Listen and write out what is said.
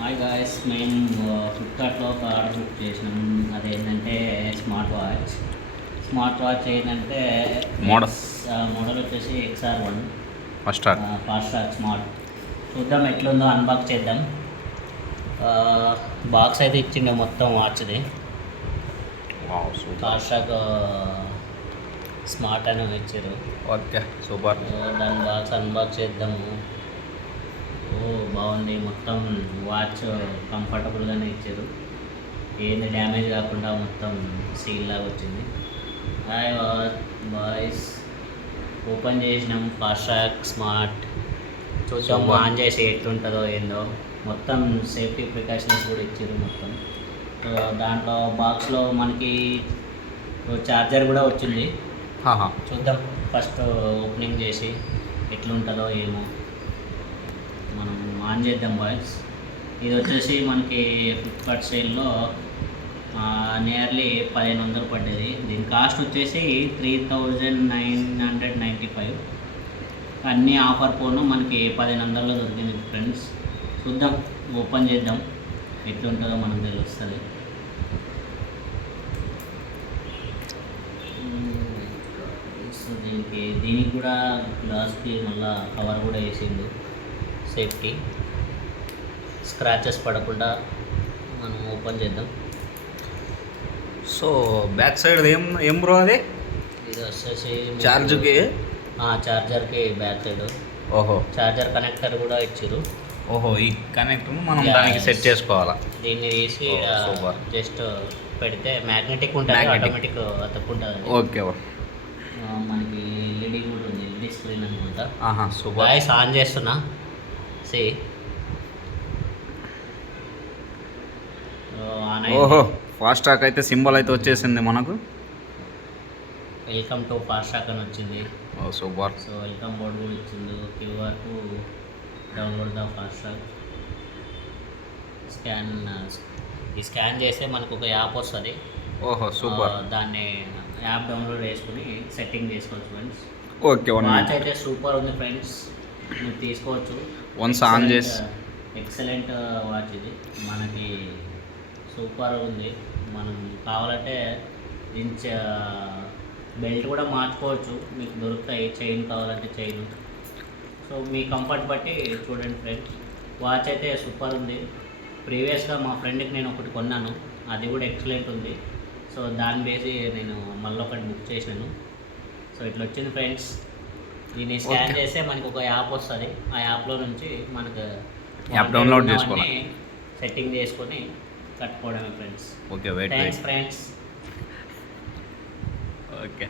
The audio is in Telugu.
హాయ్ గాయస్, మేము ఫ్లిప్కార్ట్లో ఒక ఆర్డర్ బుక్ చేసినాం. అదేంటంటే స్మార్ట్ వాచ్ ఏంటంటే మోడల్ వచ్చేసి XR1 ఫాస్ట్ ట్రాక్ స్మార్ట్. చూద్దాం ఎట్లుందో, అన్బాక్స్ చేద్దాం. బాక్స్ అయితే ఇచ్చిండే మొత్తం వాచ్ది. ఫాస్ట్ ట్రాక్ స్మార్ట్ అని ఇచ్చారు. Okay super. దాని బాక్స్ అన్బాక్స్ చేద్దాము. బాగుంది, మొత్తం వాచ్ కంఫర్టబుల్గానే ఇచ్చారు. ఏంది డ్యామేజ్ కాకుండా మొత్తం సీల్ లాగా వచ్చింది. హాయ్ బాయ్స్, ఓపెన్ చేసినాం. Fast track smart. చూద్దాం ఆన్ చేసి ఎట్లుంటుందో ఏందో. మొత్తం సేఫ్టీ ప్రికాషన్స్ కూడా ఇచ్చారు మొత్తం. దాంట్లో బాక్స్లో మనకి చార్జర్ కూడా వచ్చింది. చూద్దాం ఫస్ట్ ఓపెనింగ్ చేసి ఎట్లుంటుందో ఏమో మనం ఆన్ చేద్దాం బాయ్స్. ఇది వచ్చేసి మనకి ఫ్లిప్కార్ట్ సేల్లో నియర్లీ 1500 పడ్డది. దీని కాస్ట్ వచ్చేసి 3995. అన్నీ ఆఫర్ పోను మనకి 1500లో దొరికింది ఫ్రెండ్స్. చూద్దాం, ఓపెన్ చేద్దాం ఎట్లుంటుందో మనకు తెలుస్తుంది. దీనికి కూడా గ్లాస్కి మళ్ళీ కవర్ కూడా వేసిండు, సేఫ్టీ స్క్రాచెస్ పడకుండా. మనం ఓపెన్ చేద్దాం. సో బ్యాక్ సైడ్ ఏం బ్రో అది? ఇది వచ్చేసి చార్జర్కి బ్యాక్ సైడ్. ఓహో, చార్జర్ కనెక్టర్ కూడా ఇచ్చారు. ఓహో, ఈ కనెక్టర్ మనం దానికి సెట్ చేసుకోవాలా? దీన్ని తీసి జస్ట్ పెడితే మ్యాగ్నెటిక్ ఉంటుంది, ఆటోమేటిక్ అతుక్కుంటుంది. ఓకే, మనకి ఎల్ఈడి కూడా ఉంది, ఎల్ఈడి స్క్రీన్ అనుకుంటా. సూపర్. వాయిస్ ఆన్ చేస్తున్నా. ఓహో, ఫాస్ట్ ట్రాక్ అయితే సింబల్ అయితే వచ్చేసింది మనకు. వెల్కమ్ టు ఫాస్ట్ ట్రాక్ అని వచ్చింది. సూపర్. సో వెల్కమ్ బోర్డ్ కూడా ఇచ్చింది. QR to download the fast track. Scan చేస్తే మనకు ఒక యాప్ వస్తుంది. ఓహో సూపర్. దాన్ని యాప్ డౌన్లోడ్ చేసుకుని సెట్టింగ్ చేసుకోవచ్చు ఫ్రెండ్స్. ఓకే, వాచ్ అయితే సూపర్ ఉంది ఫ్రెండ్స్, మీరు తీసుకోవచ్చు. వన్స్ ఆన్ చేసి ఎక్సలెంట్ వాచ్ ఇది, మనకి సూపర్ ఉంది. మనం కావాలంటే దీని బెల్ట్ కూడా మార్చుకోవచ్చు, మీకు దొరుకుతాయి. చైన్ కావాలంటే చైన్. సో మీ కంఫర్ట్ బట్టి చూడండి ఫ్రెండ్స్. వాచ్ అయితే సూపర్ ఉంది. ప్రీవియస్గా మా ఫ్రెండ్కి నేను ఒకటి కొన్నాను, అది కూడా ఎక్సలెంట్ ఉంది. సో దాన్ని బేసి నేను మళ్ళీ ఒకటి బుక్ చేశాను. సో ఇట్లా వచ్చింది ఫ్రెండ్స్. దీన్ని స్కాన్ చేస్తే మనకు ఒక యాప్ వస్తుంది. ఆ యాప్లో నుంచి మనకు యాప్ డౌన్లోడ్ చేసుకోవాలి, సెట్టింగ్ చేసుకొని కట్టుకోవడమే friends. Okay, thanks friends. Okay.